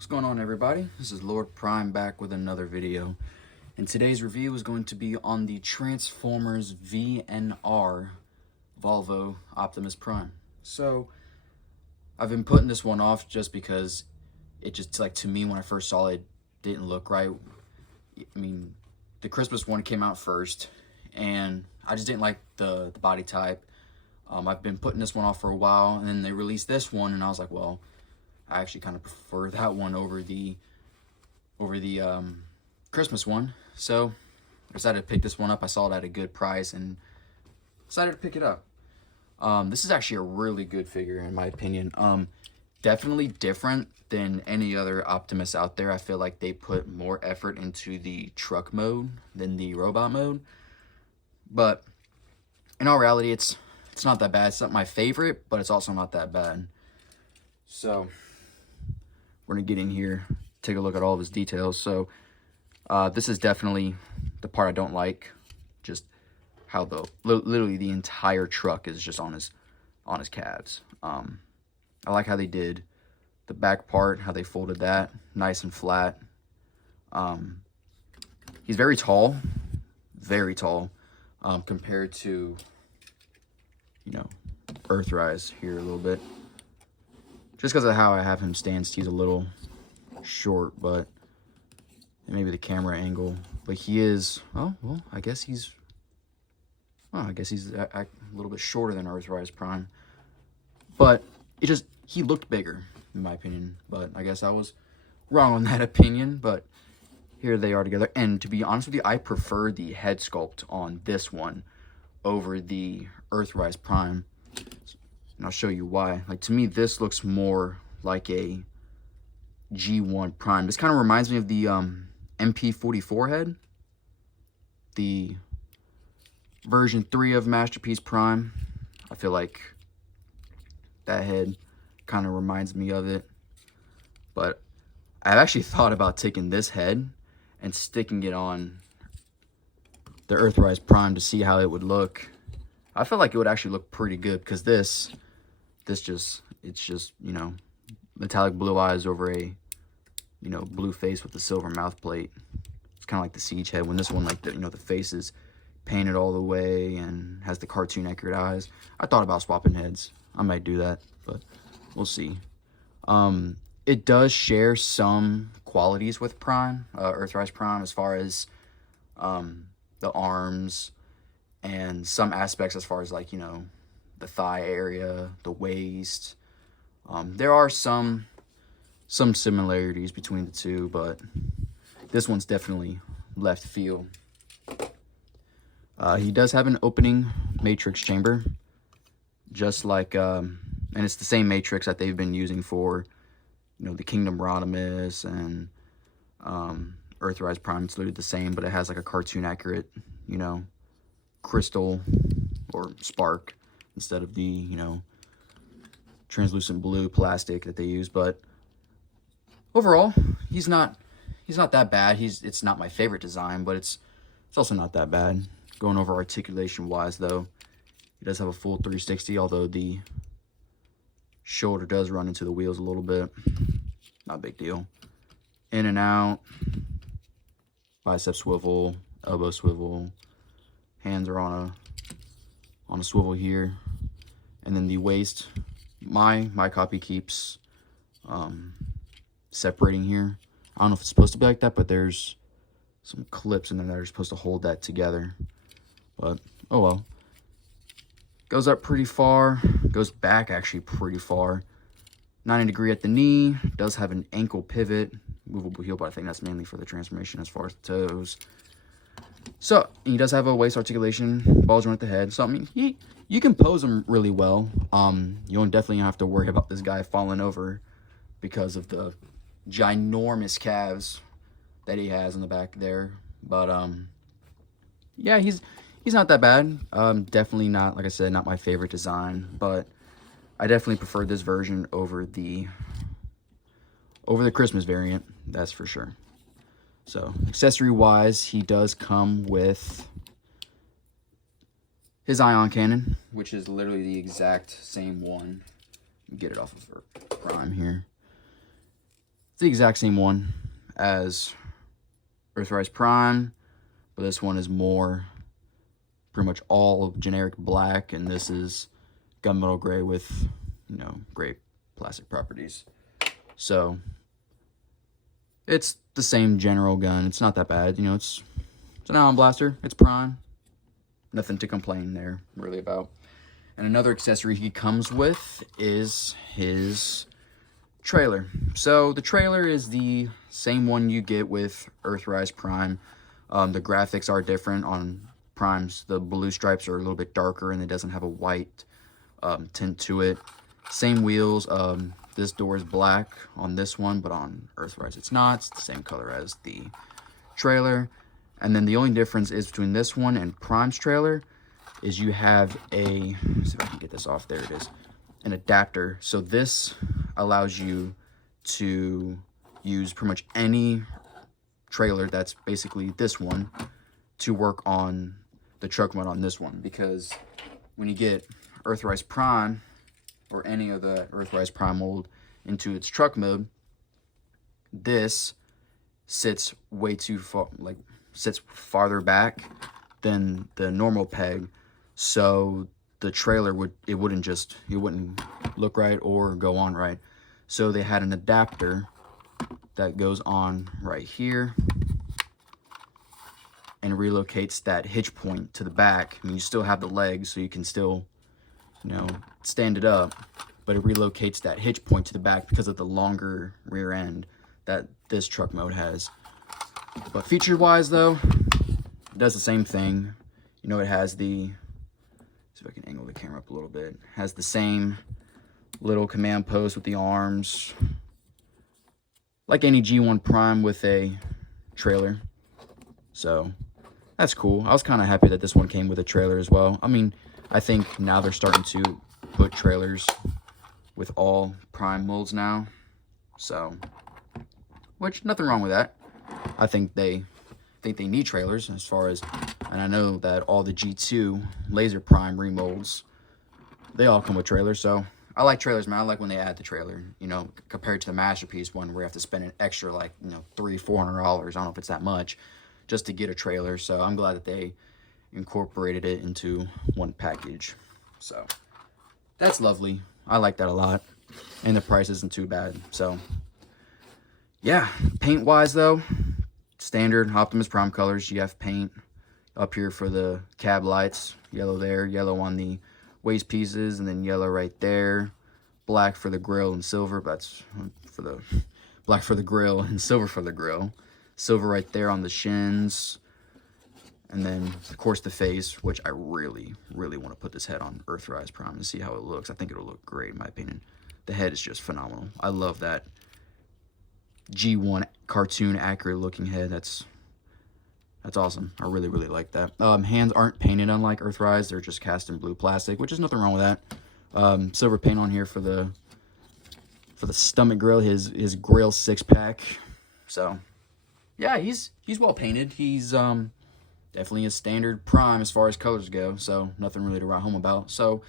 What's going on, everybody? This is Lord Prime back with another video, and today's review is going to be on the Transformers VNR Volvo Optimus Prime. So I've been putting this one off just because it just, like, to me, when I first saw it, didn't look right. I mean, the Christmas one came out first, and I just didn't like the body type. I've been putting this one off for a while, and then they released this one, and I was like, well, I actually kind of prefer that one over the Christmas one. So I decided to pick this one up. I saw it at a good price and decided to pick it up. This is actually a really good figure in my opinion. Definitely different than any other Optimus out there. I feel like they put more effort into the truck mode than the robot mode. But in all reality, it's not that bad. It's not my favorite, but it's also not that bad. So we're gonna get in here, take a look at all of his details. So this is definitely the part I don't like, just how literally the entire truck is just on his calves. I like how they did the back part, how they folded that nice and flat. He's very tall compared to, you know, Earthrise here a little bit. Just because of how I have him stanced, he's a little short, but maybe the camera angle. But he is, oh, well, I guess he's a little bit shorter than Earthrise Prime. But he looked bigger, in my opinion. But I guess I was wrong on that opinion. But here they are together. And to be honest with you, I prefer the head sculpt on this one over the Earthrise Prime. And I'll show you why. Like, to me, this looks more like a G1 Prime. This kind of reminds me of the MP44 head. The version 3 of Masterpiece Prime. I feel like that head kind of reminds me of it. But I've actually thought about taking this head and sticking it on the Earthrise Prime to see how it would look. I feel like it would actually look pretty good, because it's just, you know, metallic blue eyes over a, you know, blue face with the silver mouth plate. It's kind of like the Siege head, when this one, like, the, you know, the face is painted all the way and has the cartoon accurate eyes. I thought about swapping heads. I might do that, but we'll see. It does share some qualities with Prime, Earthrise Prime, as far as the arms and some aspects as far as, like, you know, the thigh area, the waist. There are some similarities between the two, but this one's definitely left field. He does have an opening matrix chamber, just like, and it's the same matrix that they've been using for, you know, the Kingdom Rodimus and Earthrise Prime. It's literally the same, but it has like a cartoon accurate, you know, crystal or spark instead of the, you know, translucent blue plastic that they use. But overall, he's not that bad. It's not my favorite design, but it's also not that bad. Going over articulation wise, though, he does have a full 360, although the shoulder does run into the wheels a little bit. Not a big deal. In and out, bicep swivel, elbow swivel, hands are on a swivel here. And then the waist, my copy keeps separating here. I don't know if it's supposed to be like that, but there's some clips in there that are supposed to hold that together. But oh well. Goes up pretty far, goes back actually pretty far. 90-degree at the knee, does have an ankle pivot, movable heel, but I think that's mainly for the transformation as far as the toes. So he does have a waist articulation, ball joint at the head. So I mean, you can pose him really well. You don't definitely have to worry about this guy falling over because of the ginormous calves that he has in the back there. But yeah, he's not that bad. Definitely not, like I said, not my favorite design, but I definitely prefer this version over the Christmas variant, that's for sure. So accessory wise, he does come with his ion cannon, which is literally the exact same one. Get it off of her Prime here. the exact same one as Earthrise Prime, but this one is more pretty much all generic black, and this is gunmetal gray with, you know, gray plastic properties. So it's the same general gun. It's not that bad, you know. It's an ion blaster. It's Prime. Nothing to complain there really about. And another accessory he comes with is his trailer. So the trailer is the same one you get with Earthrise Prime. The graphics are different on Primes. The blue stripes are a little bit darker, and it doesn't have a white tint to it. Same wheels. This door is black on this one, but on Earthrise it's not. It's the same color as the trailer. And then the only difference is between this one and Prime's trailer is you have a, let's see if I can get this off, there it is, an adapter. So this allows you to use pretty much any trailer that's basically this one to work on the truck mode on this one, because when you get Earthrise Prime or any of the Earthrise Prime mold into its truck mode, this sits way too far, like sits farther back than the normal peg, so the trailer wouldn't look right or go on right. So they had an adapter that goes on right here and relocates that hitch point to the back. I mean, you still have the legs, so you can still, you know, stand it up, but it relocates that hitch point to the back because of the longer rear end that this truck mode has. But feature-wise, though, it does the same thing. You know, it has the, see if I can angle the camera up a little bit, has the same little command post with the arms, like any G1 Prime with a trailer. So that's cool. I was kind of happy that this one came with a trailer as well. I mean, I think now they're starting to put trailers with all Prime molds now, so, which, nothing wrong with that. I think they need trailers, as far as, and I know that all the G2 Laser Prime remolds, they all come with trailers. So I like trailers, man. I like when they add the trailer, you know, compared to the Masterpiece one where you have to spend an extra, like, you know, $300-400. I don't know if it's that much just to get a trailer. So I'm glad that they incorporated it into one package. So that's lovely. I like that a lot, and the price isn't too bad. So yeah, paint wise though, standard Optimus Prime colors. You have paint up here for the cab lights, yellow there, yellow on the waist pieces, and then yellow right there, black for the grill and silver. That's for the black for the grill and silver for the grill, silver right there on the shins, and then of course the face, which I really want to put this head on Earthrise Prime and see how it looks. I think it'll look great in my opinion. The head is just phenomenal. I love that G1 cartoon accurate looking head. That's awesome. I really like that. Hands aren't painted unlike Earthrise. They're just cast in blue plastic, which is nothing wrong with that. Silver paint on here for the stomach grill, his grill 6-pack. So yeah, he's well painted. He's definitely a standard Prime as far as colors go, so nothing really to write home about. So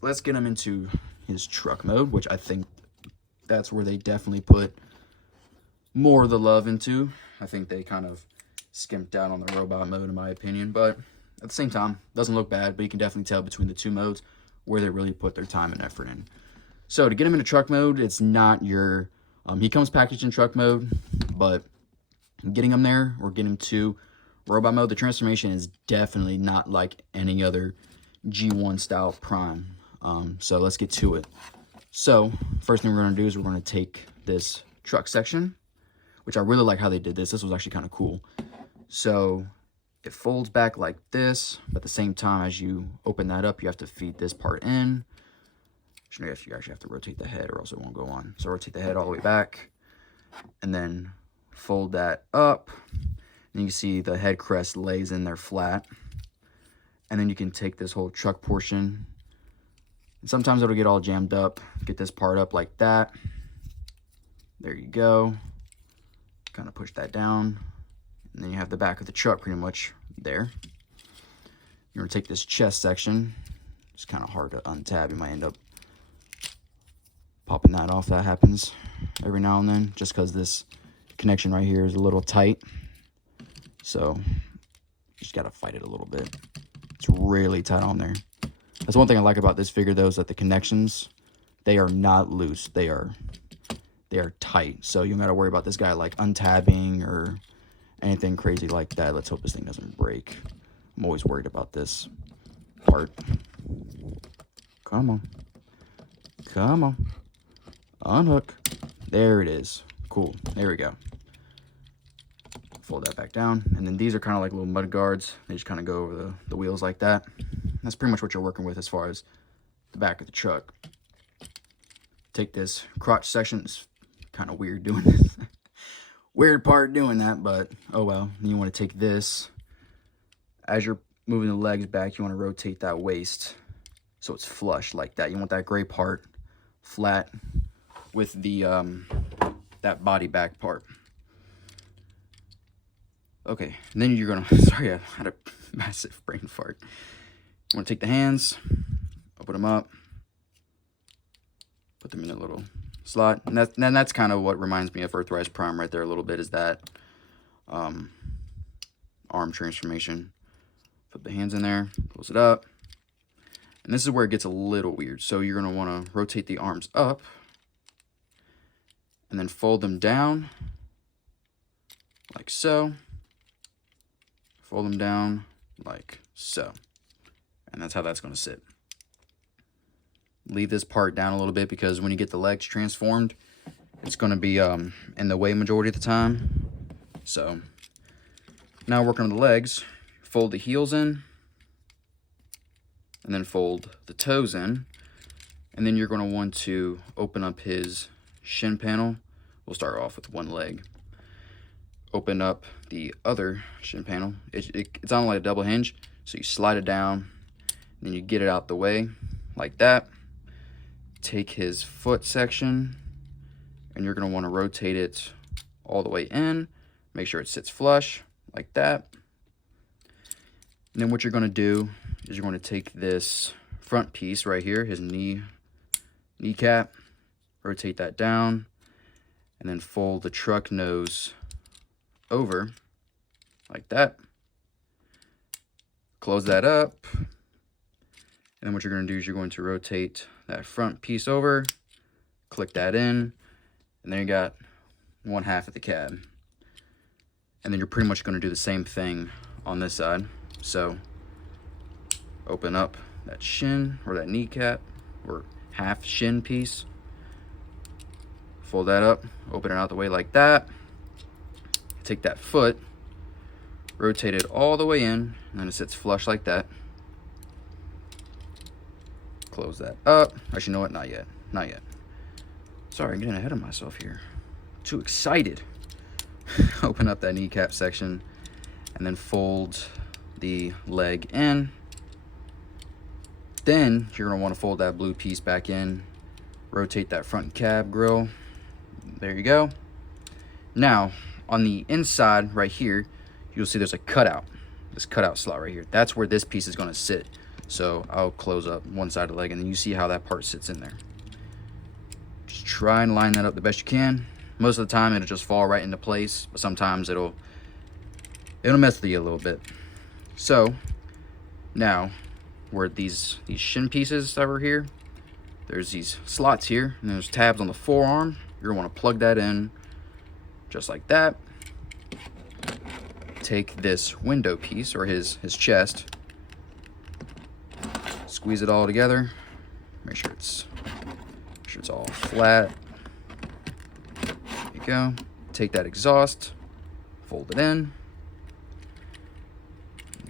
let's get him into his truck mode, which I think that's where they definitely put more of the love into. I think they kind of skimped out on the robot mode in my opinion, but at the same time, doesn't look bad, but you can definitely tell between the two modes where they really put their time and effort in. So to get him into truck mode, it's not your, he comes packaged in truck mode, but getting him there or getting him to robot mode, the transformation is definitely not like any other G1 style Prime. So let's get to it. So first thing we're going to do is we're going to take this truck section, which I really like how they did this. This was actually kind of cool. So it folds back like this, but at the same time, as you open that up, you have to feed this part in. You actually have to rotate the head or else it won't go on. So rotate the head all the way back and then fold that up. And you can see the head crest lays in there flat. And then you can take this whole truck portion. And sometimes it'll get all jammed up. Get this part up like that. There you go. Kind of push that down. And then you have the back of the truck pretty much there. You're going to take this chest section. It's kind of hard to untab. You might end up Popping that off, that happens every now and then, just because this connection right here is a little tight. So just gotta fight it a little bit. It's really tight on there. That's one thing I like about this figure though, is that the connections, they are not loose. They are tight. So you don't gotta worry about this guy like untabbing or anything crazy like that. Let's hope this thing doesn't break. I'm always worried about this part. Come on. Come on. Unhook. There it is. Cool. There we go. Fold that back down. And then these are kind of like little mud guards. They just kind of go over the wheels like that. That's pretty much what you're working with as far as the back of the truck. Take this crotch section. It's kind of weird doing this. Weird part doing that, but oh well. Then you want to take this. As you're moving the legs back, you want to rotate that waist so it's flush like that. You want that gray part flat with the that body back part. Okay, and then you're gonna, sorry, I had a massive brain fart. You wanna take the hands, open them up, put them in a little slot, and that's kind of what reminds me of Earthrise Prime right there a little bit, is that arm transformation. Put the hands in there, close it up, and this is where it gets a little weird. So you're gonna wanna rotate the arms up, and then fold them down, like so. Fold them down like so. And that's how that's going to sit. Leave this part down a little bit because when you get the legs transformed, it's going to be in the way majority of the time. So now working on the legs, fold the heels in, and then fold the toes in. And then you're going to want to open up his shin panel. We'll start off with one leg. Open up the other shin panel. It's on like a double hinge, so you slide it down, and then you get it out the way like that. Take his foot section, and you're going to want to rotate it all the way in. Make sure it sits flush like that. And then what you're going to do is you're going to take this front piece right here, his kneecap, rotate that down, and then fold the truck nose over like that. Close that up. And then what you're going to do is you're going to rotate that front piece over, click that in, and then you got one half of the cab. And then you're pretty much going to do the same thing on this side. So open up that shin or that kneecap or half shin piece, fold that up, open it out the way like that. Take that foot, rotate it all the way in, and then it sits flush like that. Close that up. Actually, you know what? Not yet. Not yet. Sorry, I'm getting ahead of myself here. Too excited. Open up that kneecap section, and then fold the leg in. Then you're going to want to fold that blue piece back in, rotate that front cab grill. There you go. Now, on the inside right here, you'll see there's a cutout. This cutout slot right here. That's where this piece is going to sit. So I'll close up one side of the leg, and then you see how that part sits in there. Just try and line that up the best you can. Most of the time, it'll just fall right into place, but sometimes it'll mess with you a little bit. So now, where these shin pieces that were here, there's these slots here, and there's tabs on the forearm. You're gonna want to plug that in just like that. Take this window piece or his chest, squeeze it all together, make sure it's all flat. There you go. Take that exhaust, fold it in,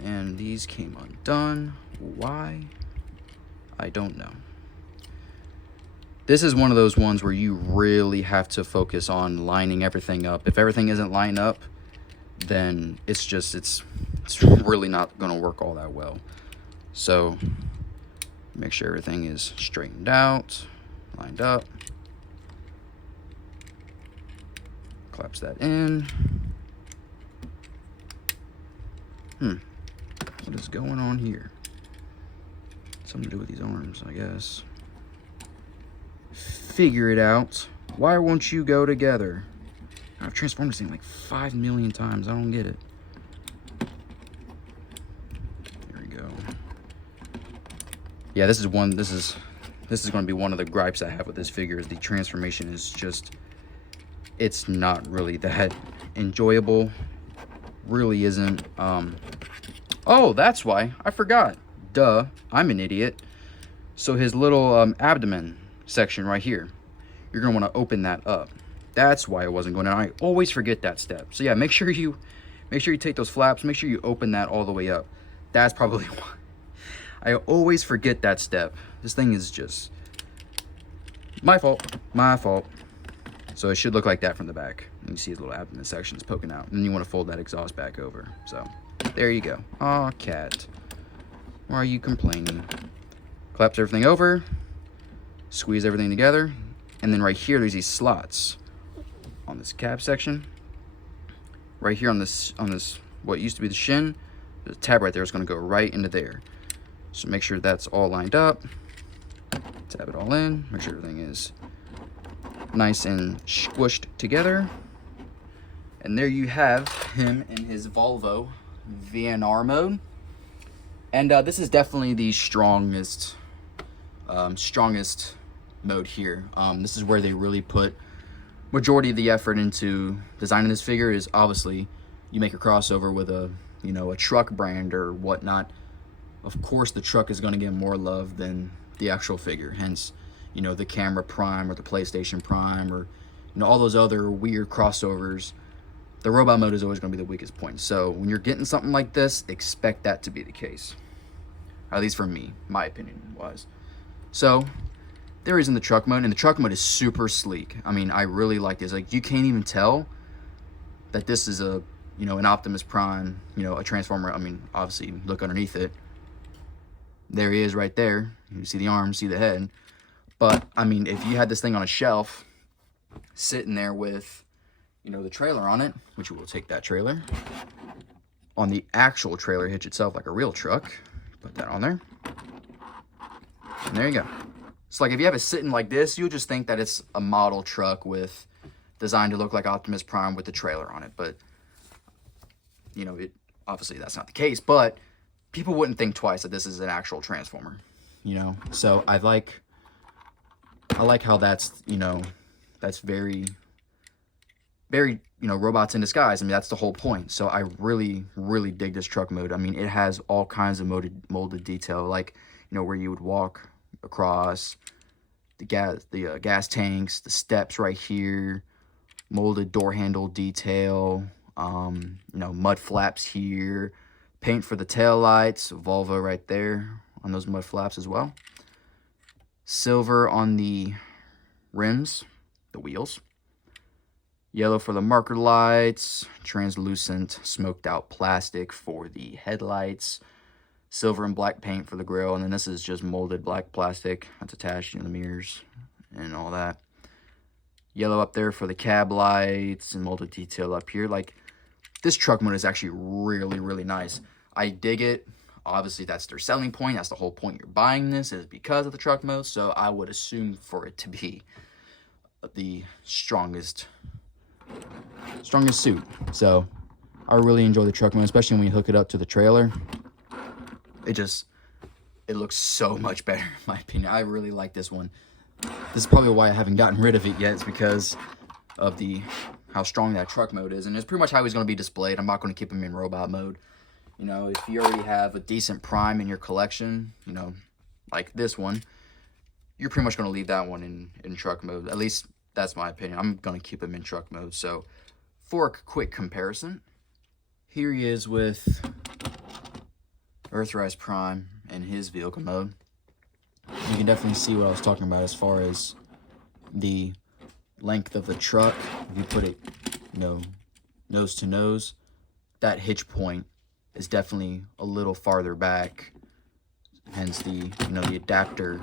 and these came undone. Why? I don't know. This is one of those ones where you really have to focus on lining everything up. If everything isn't lined up, then it's really not going to work all that well. So make sure everything is straightened out, lined up. Claps that in. What is going on here? Something to do with these arms, I guess. figure it out. Why won't you go together? I've transformed this thing like 5 million times. I don't get it. There we go. Yeah, this is going to be one of the gripes I have with this figure, is the transformation is just, it's not really that enjoyable. Really isn't. Oh, that's why. I forgot. Duh. I'm an idiot. So his little abdomen section right here, you're going to want to open that up. That's why it wasn't going in. I always forget that step. So yeah, make sure you take those flaps. Make sure you open that all the way up. That's probably why. I always forget that step. This thing is just my fault. My fault. So it should look like that from the back. You see his little abdomen section is poking out. And then you want to fold that exhaust back over. So there you go. Aw, cat. Why are you complaining? Claps everything over. Squeeze everything together. And then right here, there's these slots on this cab section. Right here on this, what used to be the shin, the tab right there is going to go right into there. So make sure that's all lined up. Tab it all in. Make sure everything is nice and squished together. And there you have him in his Volvo VNR mode. And this is definitely the strongest mode here. This is where they really put majority of the effort into designing this figure. Is obviously you make a crossover with a truck brand or whatnot. Of course, the truck is going to get more love than the actual figure. Hence, the camera Prime or the PlayStation Prime or all those other weird crossovers. The robot mode is always going to be the weakest point. So when you're getting something like this, expect that to be the case. At least for me, my opinion was. So there is in the truck mode, and the truck mode is super sleek. I mean, I really like this. Like, you can't even tell that this is an Optimus Prime, a Transformer. I mean, obviously, look underneath it. There he is right there. You see the arms, see the head. But, I mean, if you had this thing on a shelf, sitting there with, the trailer on it, which we will take that trailer, on the actual trailer hitch itself like a real truck, put that on there. And there you go. So, like, if you have it sitting like this, you'll just think that it's a model truck with designed to look like Optimus Prime with the trailer on it. But, obviously that's not the case. But people wouldn't think twice that this is an actual Transformer, So I like how that's, that's very, very, robots in disguise. I mean, that's the whole point. So I really, really dig this truck mode. I mean, it has all kinds of molded detail, like, where you would walk across the gas tanks, the steps right here, molded door handle detail, mud flaps here, paint for the tail lights, Volvo right there on those mud flaps as well. Silver on the rims, the wheels. Yellow for the marker lights, translucent smoked out plastic for the headlights, silver and black paint for the grille, and then this is just molded black plastic that's attached, the mirrors and all that. Yellow up there for the cab lights and molded detail up here. Like, this truck mode is actually really, really nice. I dig it. Obviously, that's their selling point. That's the whole point you're buying this, is because of the truck mode. So I would assume for it to be the strongest suit. So I really enjoy the truck mode, especially when you hook it up to the trailer. It looks so much better, in my opinion. I really like this one. This is probably why I haven't gotten rid of it yet. It's because of how strong that truck mode is. And it's pretty much how he's going to be displayed. I'm not going to keep him in robot mode. If you already have a decent Prime in your collection, like this one, you're pretty much going to leave that one in truck mode. At least that's my opinion. I'm going to keep him in truck mode. So for a quick comparison, here he is with Earthrise Prime in his vehicle mode. You can definitely see what I was talking about as far as the length of the truck. If you put it, nose to nose, that hitch point is definitely a little farther back. Hence the adapter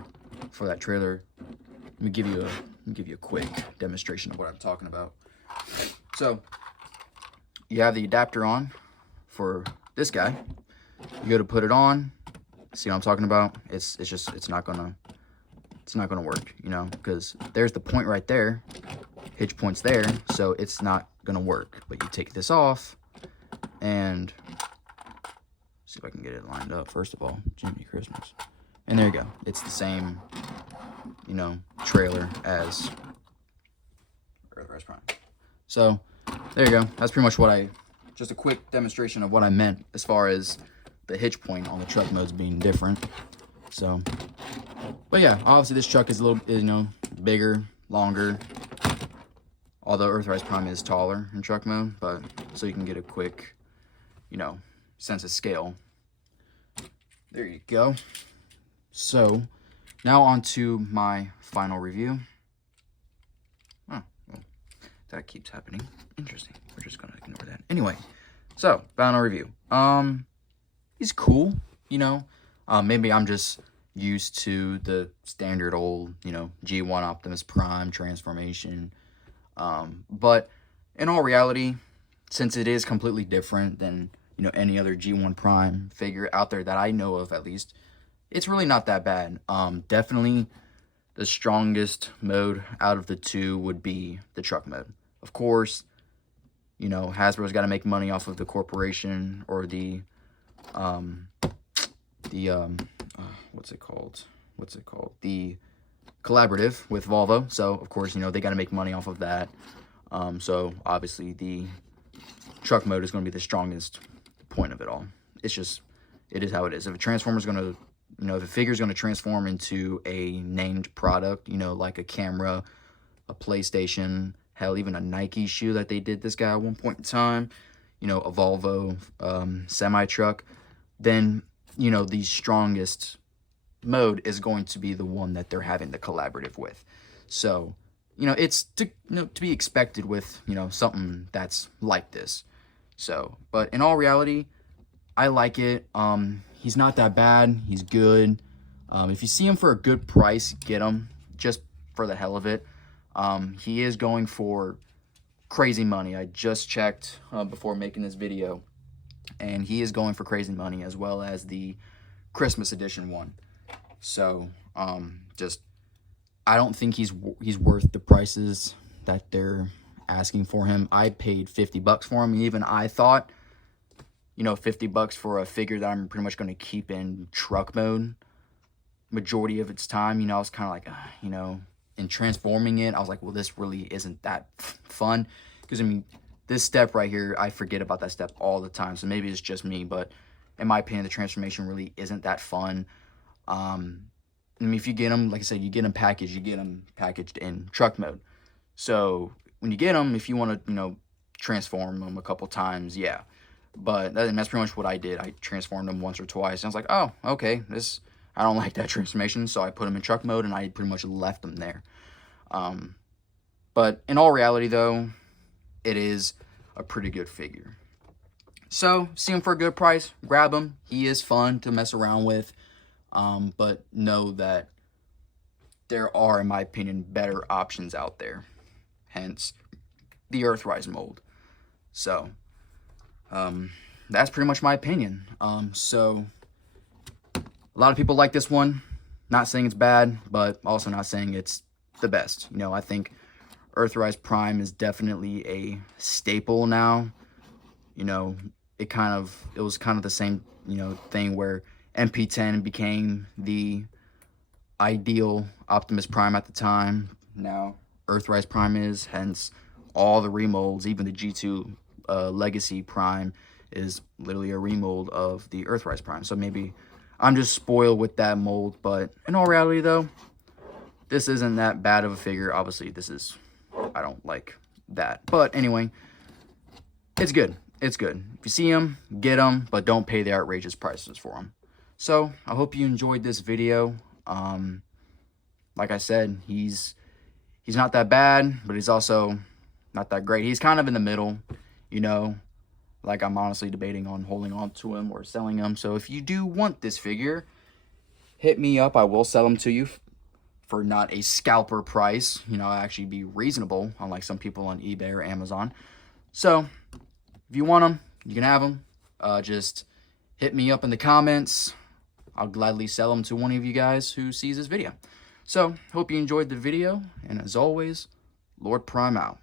for that trailer. Let me give you a quick demonstration of what I'm talking about. So you have the adapter on for this guy. You go to put it on. See what I'm talking about? It's it's not going to work, you know, because there's the point right there. Hitch point's there, so it's not going to work. But you take this off, and see if I can get it lined up, first of all. Jiminy Christmas. And there you go. It's the same, you know, trailer as Earthrise Prime. So, there you go. That's pretty much what just a quick demonstration of what I meant as far as the hitch point on the truck modes being different. So, but yeah, obviously this truck is a little, you know, bigger, longer. Although Earthrise Prime is taller in truck mode, but so you can get a quick, you know, sense of scale. There you go. So, now on to my final review. Oh, well, that keeps happening. Interesting. We're just gonna ignore that. Anyway, so final review. He's cool, you know. Maybe I'm just used to the standard old, you know, G1 Optimus Prime transformation. But in all reality, since it is completely different than, you know, any other G1 Prime figure out there that I know of, at least, it's really not that bad. Definitely the strongest mode out of the two would be the truck mode. Of course, you know, Hasbro's got to make money off of the corporation, or the what's it called? The collaborative with Volvo. So, of course, you know, they got to make money off of that. So, obviously, the truck mode is going to be the strongest point of it all. It's just, it is how it is. If a transformer's going to, you know, if a figure's going to transform into a named product, you know, like a camera, a PlayStation, hell, even a Nike shoe that they did this guy at one point in time, you know, a Volvo semi-truck, then, you know, the strongest mode is going to be the one that they're having the collaborative with. So, you know, it's to be expected with, you know, something that's like this. So, but in all reality, I like it. He's not that bad. He's good. If you see him for a good price, get him just for the hell of it. He is going for crazy money. I just checked before making this video, and he is going for crazy money, as well as the Christmas edition one. So, just, I don't think he's worth the prices that they're asking for him. I paid $50 for him, and even I thought, you know, $50 for a figure that I'm pretty much going to keep in truck mode majority of its time. You know, I was kind of like, you know, in transforming it, I was like, well, this really isn't that fun. Because, I mean, this step right here, I forget about that step all the time. So maybe it's just me, but in my opinion, the transformation really isn't that fun. I mean, if you get them, like I said, you get them packaged, you get them packaged in truck mode. So when you get them, if you want to, you know, transform them a couple times, yeah. But that's pretty much what I did. I transformed them once or twice. And I was like, oh, okay, I don't like that transformation. So I put them in truck mode, and I pretty much left them there. But in all reality, though, it is a pretty good figure. So, see him for a good price, grab him. He is fun to mess around with. But know that there are, in my opinion, better options out there. Hence, the Earthrise mold. So, that's pretty much my opinion. So, a lot of people like this one. Not saying it's bad, but also not saying it's the best. You know, I think Earthrise Prime is definitely a staple now. You know, it was kind of the same, you know, thing where MP10 became the ideal Optimus Prime at the time. Now, Earthrise Prime is, hence all the remolds, even the G2 Legacy Prime is literally a remold of the Earthrise Prime. So maybe I'm just spoiled with that mold, but in all reality, though, this isn't that bad of a figure. Obviously, I don't like that. But anyway, it's good. It's good. If you see him, get him, but don't pay the outrageous prices for him. So, I hope you enjoyed this video. Like I said, he's not that bad, but he's also not that great. He's kind of in the middle, you know. Like, I'm honestly debating on holding on to him or selling him. So, if you do want this figure, hit me up. I will sell him to you for not a scalper price. You know, I'll actually be reasonable, unlike some people on eBay or Amazon. So, if you want them, you can have them. Just hit me up in the comments. I'll gladly sell them to one of you guys who sees this video. So, hope you enjoyed the video, and as always, Lord Prime out.